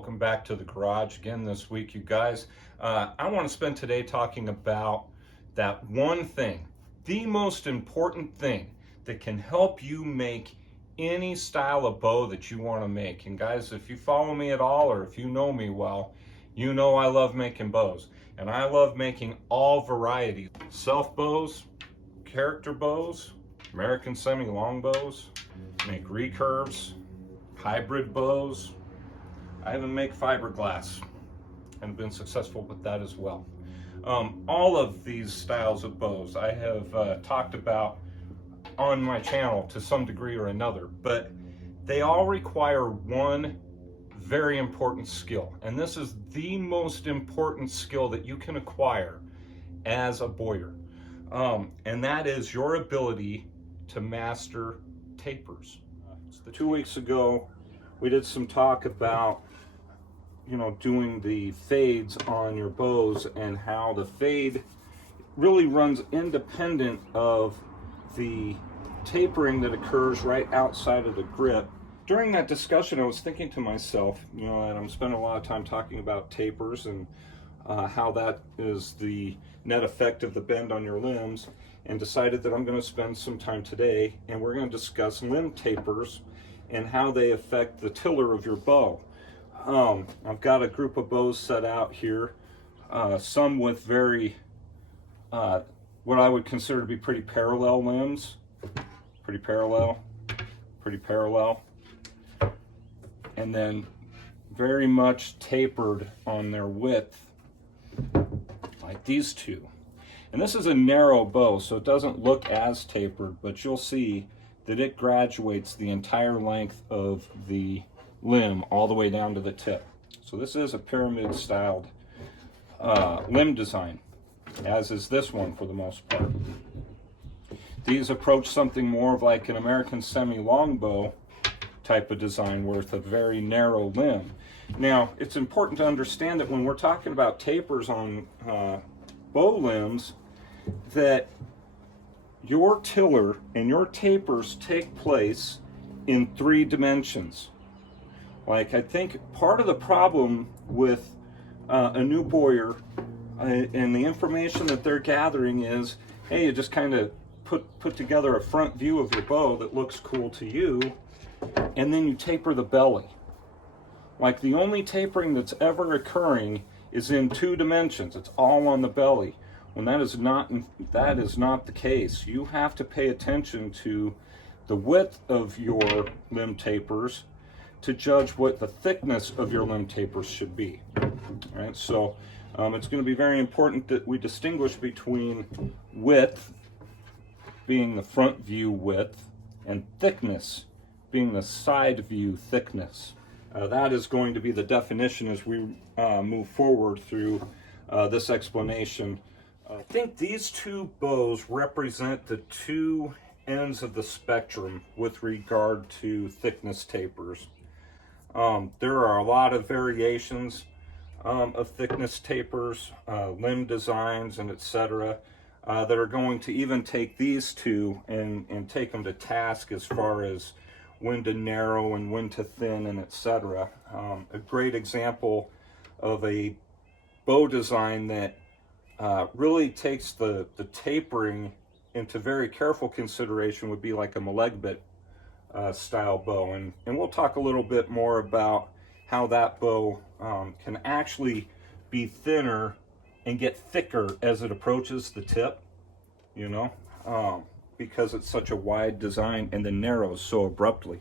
Welcome back to the garage again this week, you guys. I want to spend today talking about that one thing, the most important thing that can help you make any style of bow that you want to make. And guys, if you follow me at all, or if you know me well, you know I love making bows. And I love making all varieties. Self bows, character bows, American semi-long bows, make recurves, hybrid bows. I even make fiberglass and been successful with that as well. All of these styles of bows I have talked about on my channel to some degree or another, but they all require one very important skill, and this is the most important skill that you can acquire as a bowyer, and that is your ability to master tapers. 2 weeks ago we did some talk about doing the fades on your bows and how the fade really runs independent of the tapering that occurs right outside of the grip. During that discussion, I was thinking to myself, that I'm spending a lot of time talking about tapers and how that is the net effect of the bend on your limbs, and decided that I'm going to spend some time today and we're going to discuss limb tapers and how they affect the tiller of your bow. I've got a group of bows set out here, some with very, what I would consider to be pretty parallel limbs, pretty parallel, and then very much tapered on their width, like these two. And this is a narrow bow, so it doesn't look as tapered, but you'll see that it graduates the entire length of the limb all the way down to the tip. So this is a pyramid styled limb design, as is this one for the most part. These approach something more of like an American semi-long bow type of design, with a very narrow limb. Now, it's important to understand that when we're talking about tapers on bow limbs, that your tiller and your tapers take place in 3 dimensions. Like, I think part of the problem with a new bowyer and the information that they're gathering is, hey, you just kind of put together a front view of your bow that looks cool to you, and then you taper the belly. Like, the only tapering that's ever occurring is in 2 dimensions. It's all on the belly. When that is not the case. You have to pay attention to the width of your limb tapers to judge what the thickness of your limb tapers should be. All right, so it's going to be very important that we distinguish between width being the front view width and thickness being the side view thickness. That is going to be the definition as we move forward through this explanation. I think these 2 bows represent the 2 ends of the spectrum with regard to thickness tapers. There are a lot of variations of thickness tapers, limb designs, and etc. That are going to even take these 2 and take them to task as far as when to narrow and when to thin, and etc. A great example of a bow design that really takes the tapering into very careful consideration would be like a Malegbit style bow, and we'll talk a little bit more about how that bow can actually be thinner and get thicker as it approaches the tip, because it's such a wide design and then narrows so abruptly.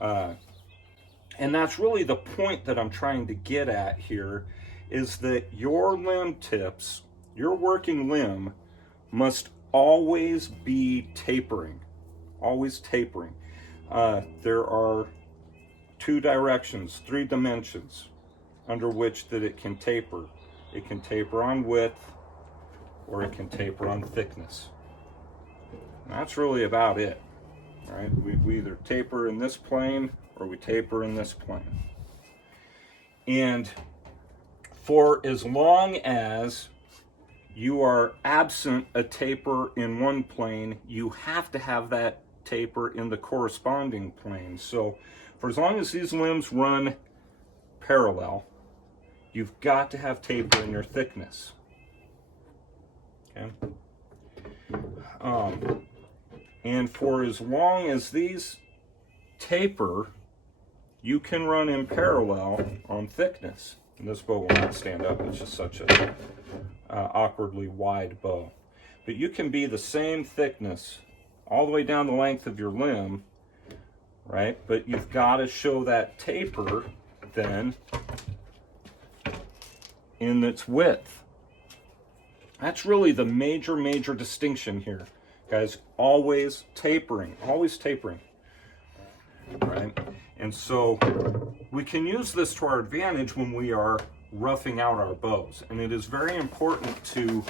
And that's really the point that I'm trying to get at here, is that your limb tips, your working limb, must always be tapering, always tapering. There are 2 directions, 3 dimensions under which that it can taper. It can taper on width, or it can taper on thickness. And that's really about it. Right? We either taper in this plane or we taper in this plane. And for as long as you are absent a taper in one plane, you have to have that taper in the corresponding plane. So for as long as these limbs run parallel, you've got to have taper in your thickness. Okay. And for as long as these taper, you can run in parallel on thickness. And this bow will not stand up. It's just such a awkwardly wide bow. But you can be the same thickness all the way down the length of your limb, right? But you've got to show that taper then in its width. That's really the major distinction here, guys. Always tapering, right? And so we can use this to our advantage when we are roughing out our bows. And it is very important to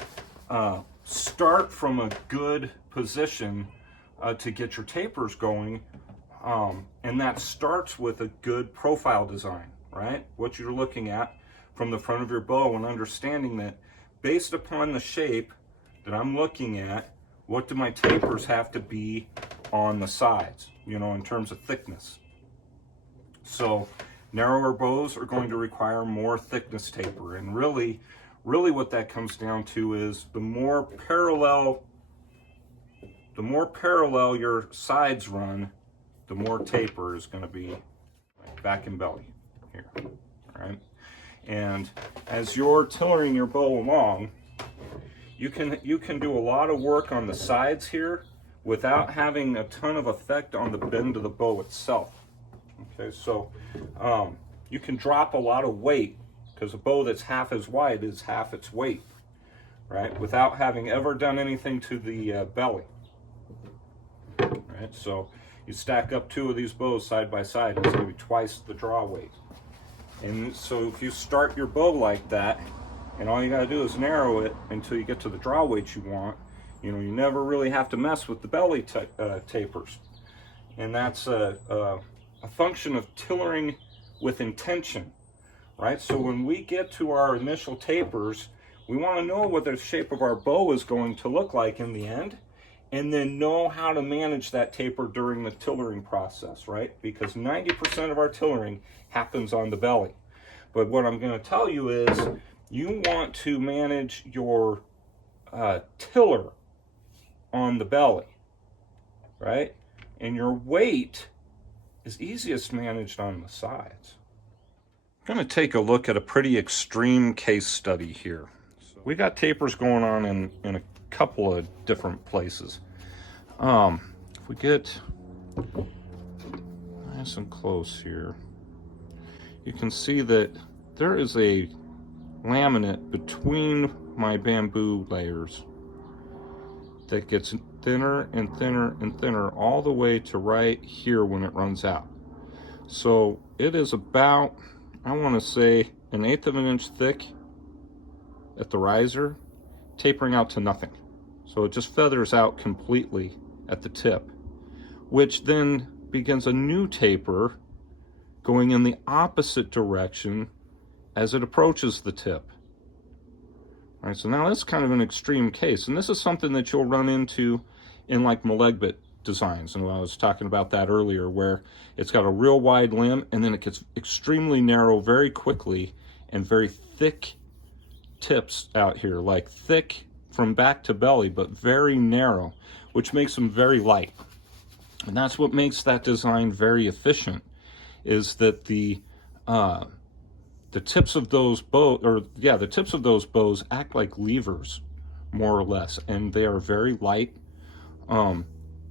start from a good position to get your tapers going. And that starts with a good profile design, right? What you're looking at from the front of your bow, and understanding that based upon the shape that I'm looking at, what do my tapers have to be on the sides, you know, in terms of thickness. So narrower bows are going to require more thickness taper, and really what that comes down to is the more parallel your sides run, the more taper is going to be back and belly here, all right? And as you're tillering your bow along, you can do a lot of work on the sides here without having a ton of effect on the bend of the bow itself. Okay, so you can drop a lot of weight, because a bow that's half as wide is half its weight, right? Without having ever done anything to the belly. Right, so you stack up two of these bows side by side, it's going to be twice the draw weight. And so if you start your bow like that, and all you got to do is narrow it until you get to the draw weight you want, you know, you never really have to mess with the belly tapers. And that's a function of tillering with intention, right? So when we get to our initial tapers, we want to know what the shape of our bow is going to look like in the end, and then know how to manage that taper during the tillering process, right? Because 90% of our tillering happens on the belly. But what I'm going to tell you is you want to manage your tiller on the belly, right? And your weight is easiest managed on the sides. I'm going to take a look at a pretty extreme case study here. So we got tapers going on in a couple of different places. If we get nice and close here, you can see that there is a laminate between my bamboo layers that gets thinner and thinner and thinner all the way to right here when it runs out. So it is about, I want to say, 1/8 of an inch thick at the riser, tapering out to nothing. So it just feathers out completely at the tip, which then begins a new taper going in the opposite direction as it approaches the tip. All right, so now that's kind of an extreme case, and this is something that you'll run into in like Malegbit designs, and I was talking about that earlier, where it's got a real wide limb and then it gets extremely narrow very quickly, and very thick tips out here, like thick from back to belly, but very narrow, which makes them very light. And that's what makes that design very efficient, is that the tips of those bows act like levers, more or less, and they are very light,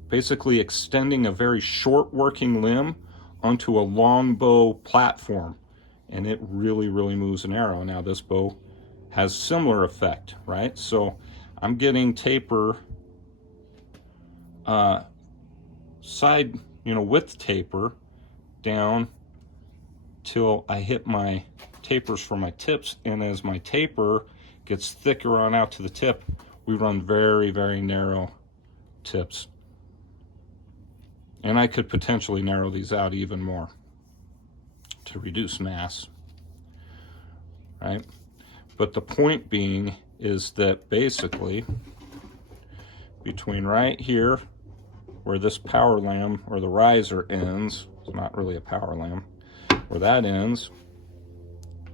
basically extending a very short working limb onto a long bow platform, and it really moves an arrow. Now this bow has similar effect, right? So I'm getting taper, side, width taper down till I hit my tapers for my tips, and as my taper gets thicker on out to the tip, we run very narrow tips. And I could potentially narrow these out even more to reduce mass, right? But the point being is that basically between right here where this power lamb or the riser ends, it's not really a power lamb, where that ends,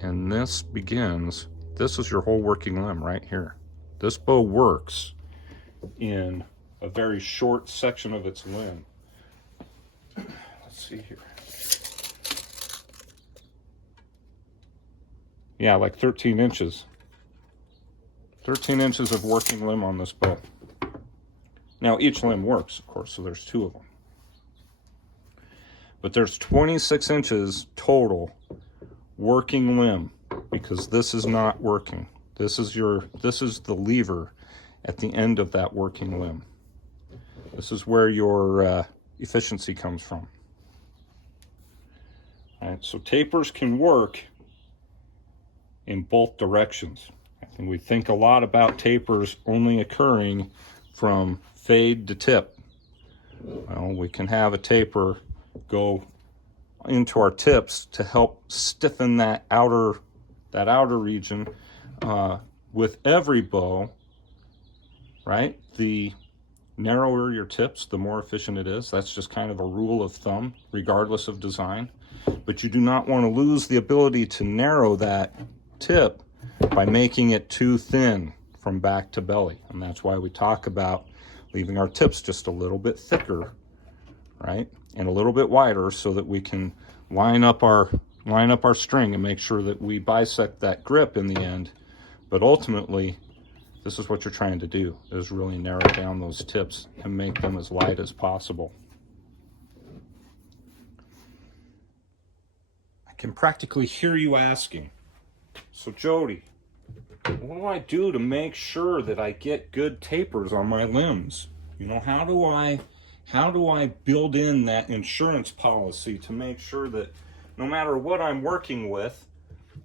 and this begins, this is your whole working limb right here. This bow works in a very short section of its limb. Let's see here. Yeah, like 13 inches. 13 inches of working limb on this bow. Now each limb works, of course, so there's 2 of them. But there's 26 inches total working limb, because this is not working. This is the lever at the end of that working limb. This is where your efficiency comes from. All right, so tapers can work in both directions. And we think a lot about tapers only occurring from fade to tip. Well, we can have a taper go into our tips to help stiffen that outer region. With every bow, right? The narrower your tips, the more efficient it is. That's just kind of a rule of thumb, regardless of design. But you do not want to lose the ability to narrow that tip by making it too thin from back to belly. And that's why we talk about leaving our tips just a little bit thicker, right? And a little bit wider, so that we can line up our string and make sure that we bisect that grip in the end. But ultimately, this is what you're trying to do, is really narrow down those tips and make them as light as possible. I can practically hear you asking, so Jody, what do I do to make sure that I get good tapers on my limbs? You know, how do I build in that insurance policy to make sure that no matter what I'm working with,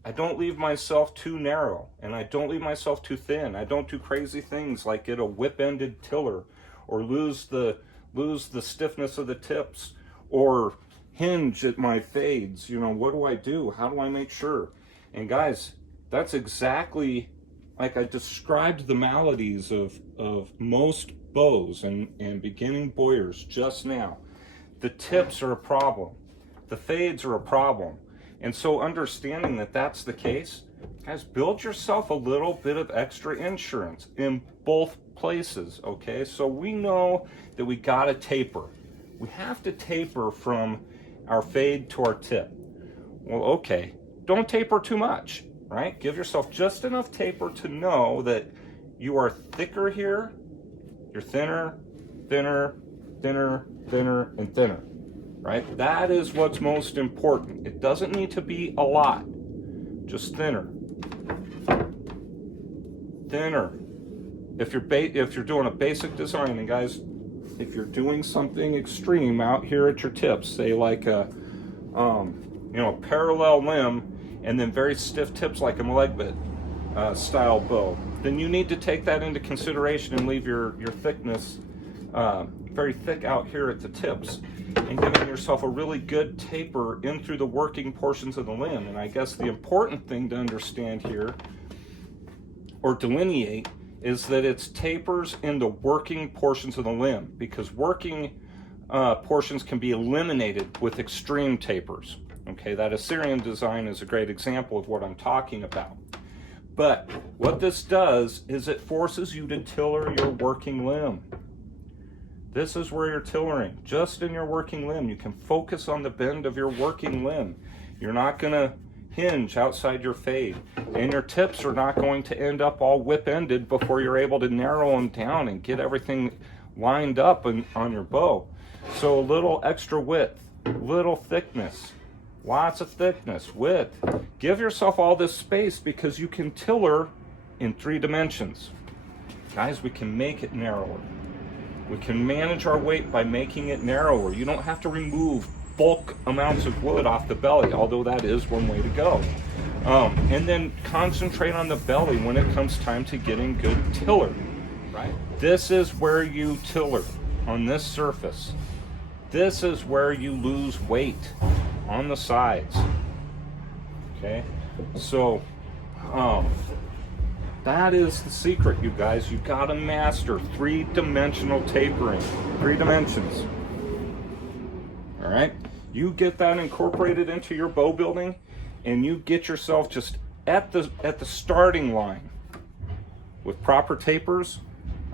I don't leave myself too narrow, and I don't leave myself too thin. I don't do crazy things like get a whip-ended tiller, or lose the stiffness of the tips, or hinge at my fades. You know, what do I do? How do I make sure? And guys, that's exactly like I described the maladies of most bows and beginning bowyers just now. The tips are a problem. The fades are a problem. And so understanding that that's the case, guys, build yourself a little bit of extra insurance in both places, okay? So we know that we gotta taper. We have to taper from our fade to our tip. Well, okay, don't taper too much, right? Give yourself just enough taper to know that you are thicker here, you're thinner, thinner, thinner, thinner, and thinner. Right? That is what's most important. It doesn't need to be a lot, just thinner. Thinner. If you're doing a basic design, and guys, if you're doing something extreme out here at your tips, say like a parallel limb and then very stiff tips like a Malegbit style bow, then you need to take that into consideration and leave your thickness very thick out here at the tips, and giving yourself a really good taper in through the working portions of the limb. And I guess the important thing to understand here, or delineate, is that it's tapers in the working portions of the limb, because working portions can be eliminated with extreme tapers. Okay, that Assyrian design is a great example of what I'm talking about. But what this does is it forces you to tiller your working limb. This is where you're tillering, just in your working limb. You can focus on the bend of your working limb. You're not going to hinge outside your fade, and your tips are not going to end up all whip-ended before you're able to narrow them down and get everything lined up on your bow. So a little extra width, little thickness, lots of thickness, width. Give yourself all this space, because you can tiller in 3 dimensions. Guys, we can make it narrower. We can manage our weight by making it narrower. You don't have to remove bulk amounts of wood off the belly, although that is one way to go. And then concentrate on the belly when it comes time to getting good tiller, right? This is where you tiller on this surface. This is where you lose weight on the sides, okay? So, that is the secret, you guys. You gotta master 3-dimensional tapering. 3 dimensions. All right? You get that incorporated into your bow building, and you get yourself just at the starting line with proper tapers,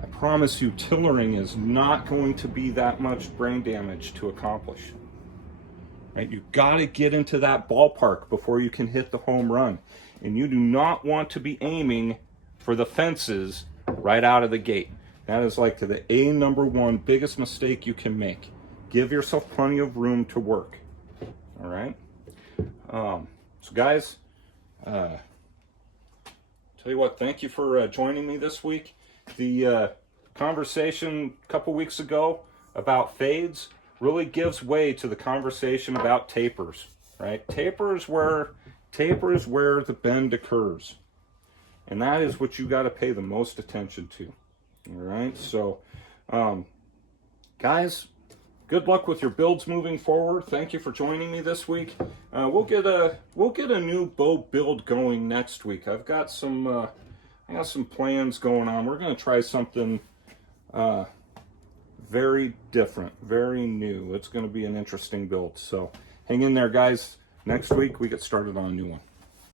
I promise you tillering is not going to be that much brain damage to accomplish. Right? You've got to get into that ballpark before you can hit the home run. And you do not want to be aiming for the fences right out of the gate. That is like the #1 biggest mistake you can make. Give yourself plenty of room to work. All right? So guys, tell you what, thank you for joining me this week. The conversation a couple weeks ago about fades really gives way to the conversation about tapers, right? Taper is where the bend occurs. And that is what you got to pay the most attention to. All right? So, guys, good luck with your builds moving forward. Thank you for joining me this week. We'll get a new bow build going next week. I've got some plans going on. We're going to try something very different, very new. It's going to be an interesting build. So hang in there, guys. Next week we get started on a new one.